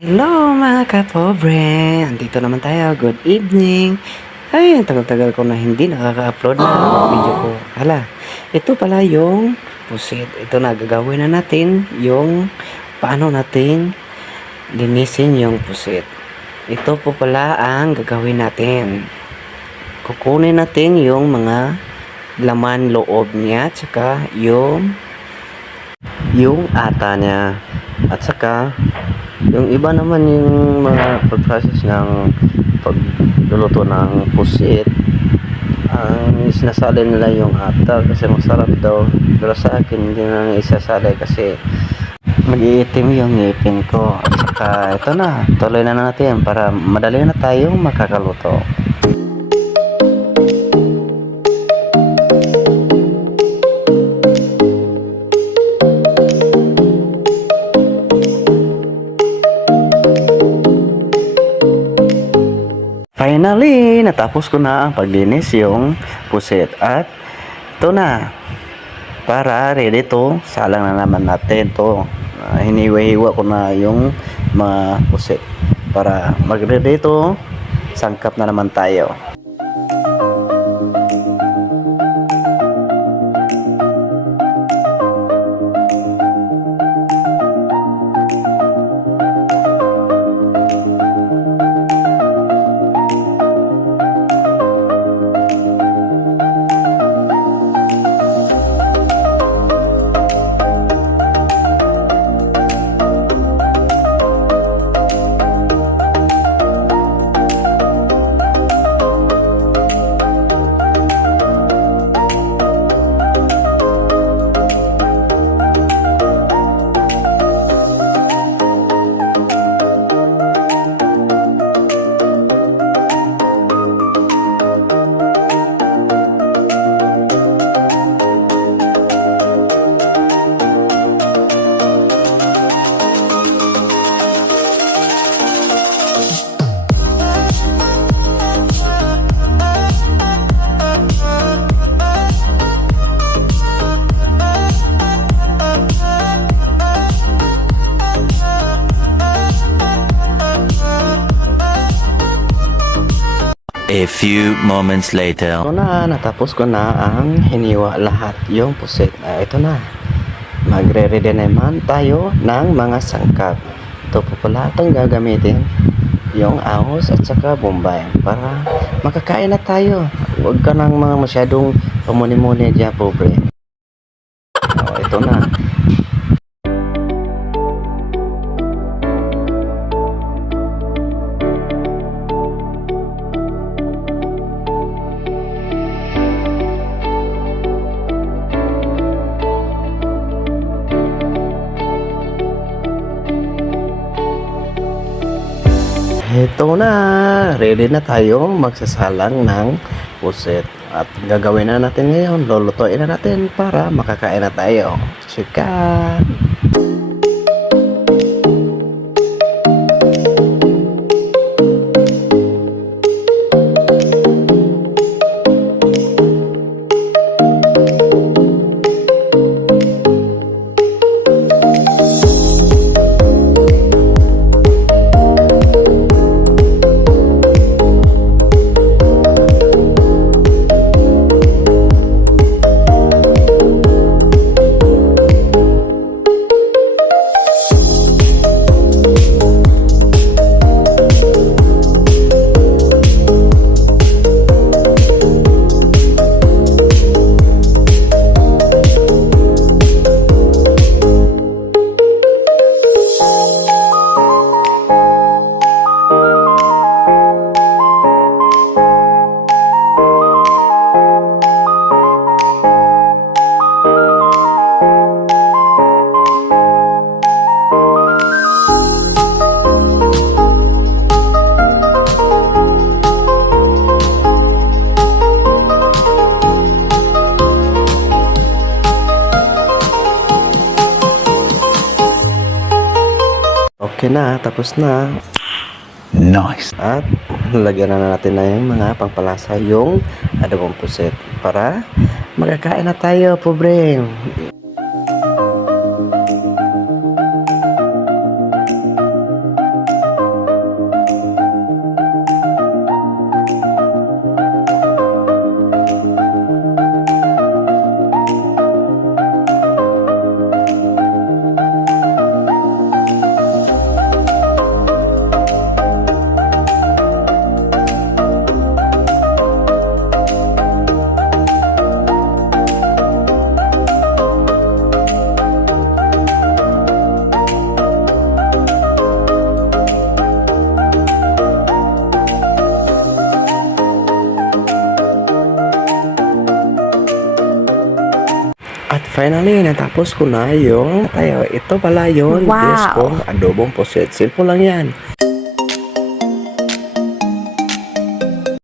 Hello mga kapobre! Andito naman tayo. Good evening! Ay, ang tagal-tagal ko na hindi nakaka-upload na video ko. Hala, ito pala yung pusit. Ito na, gagawin na natin yung paano natin linisin yung pusit. Ito po pala ang gagawin natin. Kukunin natin yung mga laman loob niya, tsaka yung ata niya, at saka yung iba naman yung mga pag-process ng pagluluto ng pusit, ang sinasali nila yung ata kasi masarap daw. Pero sa akin hindi na isasali kasi mag-iitim yung ngipin ko. At saka ito na, tuloy na natin para madali na tayong makakaluto. Finally, natapos ko na ang paglinis yung pusit at ito na, para ready to, salang na naman natin to. Hiniwa-hiwa ko na yung mga pusit para mag-ready to, sangkap na naman tayo. A few moments later. Ito na, natapos ko na ang hiniwa lahat yung pusit. Ito na, magre-ready naman tayo ng mga sangkap. Ito po pala itong gagamitin, yung ahos at saka bombay, para makakain na tayo. Huwag ka nang mga masyadong pamuni-muni dyan, pobre. Ito na. Ito na, ready na tayong magsasalang ng pusit. At gagawin na natin ngayon, lulutuin na natin para makakain na tayo. Chika! Okay na, tapos na. Nice. At lagyan na natin na yung mga pangpalasa, yung adobong pusit para makakain na tayo, pobre. finally, natapos ko na yung tayo. Ito pala yung Wow. dish kong adobong pusit. Simple lang yan.